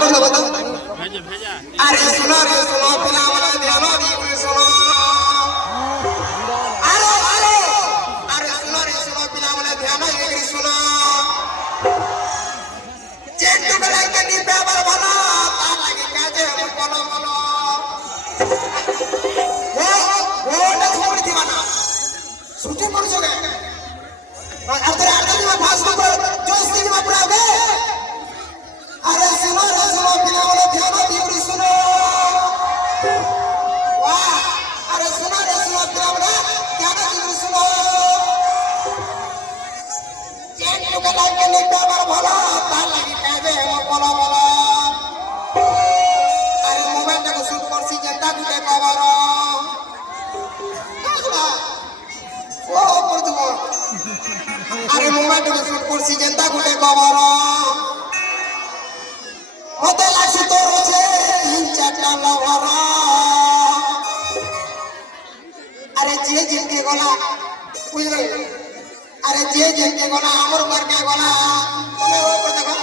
कर दो बता अरे सुनो पिला वाला ध्यान दी सुनो अरे सुनो पिला वाला ध्यान दी सुनो चेंटू के लाइक नी पेपर भला तार लगी काजे हम बोलो बोलो वो ना छोड़ दी माना शूटिंग कर जोगे अब तेरे आर्मी में फास्ट में जो स्थिति में पड़ा है अरे सुनो पिला वाला ध्यान दी सुनो वाह अरे सुनो पिला वाला ध्यान दी सुनो चेन लुका लाइक के लिए पेपर भला तार लगी काजे हम बोलो बोलो अरे मोबाइल को शूट कर सी जनता को देखा बारो ओ पर तुम अरे मोबाइल को शूट कर सी जनता को देखा बारो होते लाशी तो रोजे तीन चार लवरा अरे जे जिनके गोला बुझ गए अरे जे जिनके गोला अमर कर के गोला तुम्हें वो पर देखो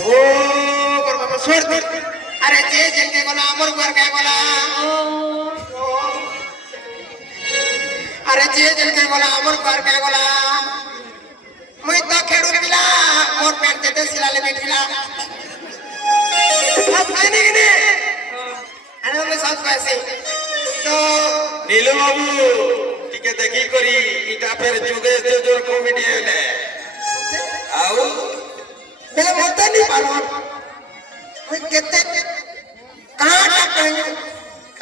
ओ कर बाबा छोड़ दे अरे जे जिनके गोला अमर कर के गोला अरे जे जिनके गोला अमर कर के गोला मुई तो खेड़ू पिला मोर पेट के सिला ले बैठिला हाथ में नहीं अरे मैं साथ पैसे तो नीलू बाबू टिके देखी करी इटा फिर जुगेश जो जोर कॉमेडी है आओ मैं बता नहीं पारो मुई केते कहां तक कहीं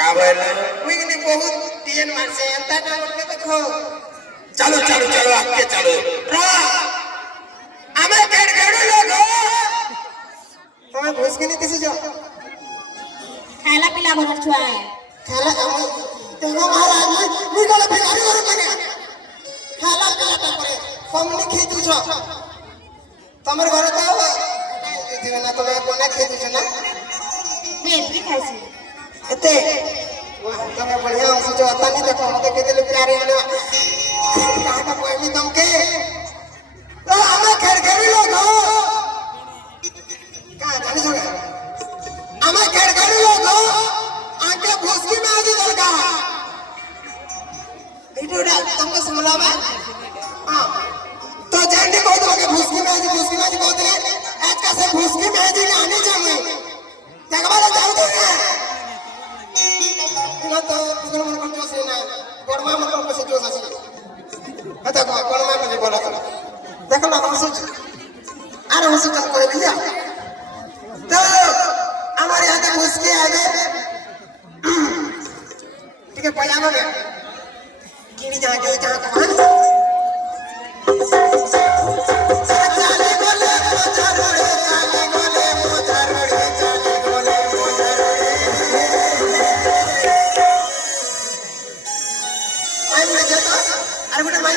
का बोला मुई ने बहुत टीएन मार से अंता ना के देखो चलो आगे चलो हमें केड़ लोग तुम्हें भूस के नहीं किसी जो खाला पिला बोल छुआ है खाला देखो महाराज निकल भिखारी और कने खाला पिला का करे हमने खेतु छ तमर घर तो दिवे ना तो कोने खेतु छ ना मैं भी खाइसी एते तुम्हें बढ़िया हो जो आता नहीं देखो मते के दिल प्यारे वाला कहां का कोई भी तुमके तो हमें खेड़ लोग कहां जाने जो हमें खेड़ लोग आके भूसकी में आदि दरगा वीडियो तुमको सुनला बा हां तो जानते को तो के भूसकी में आदि को दे आज का से भूसकी में आदि आने जाऊंगे जगवाला जाऊ दे ना तो पुगल मन को जोश ना गरमा मन को से जोश आसी हता को गरमा में बोला देखो ना हम सोच अरे हम सोच कोई लिया तो हमारे यहाँ तक उसके आगे ठीक है पजामा में कीड़ी जाके जहाँ कहाँ अरे बेटा भाई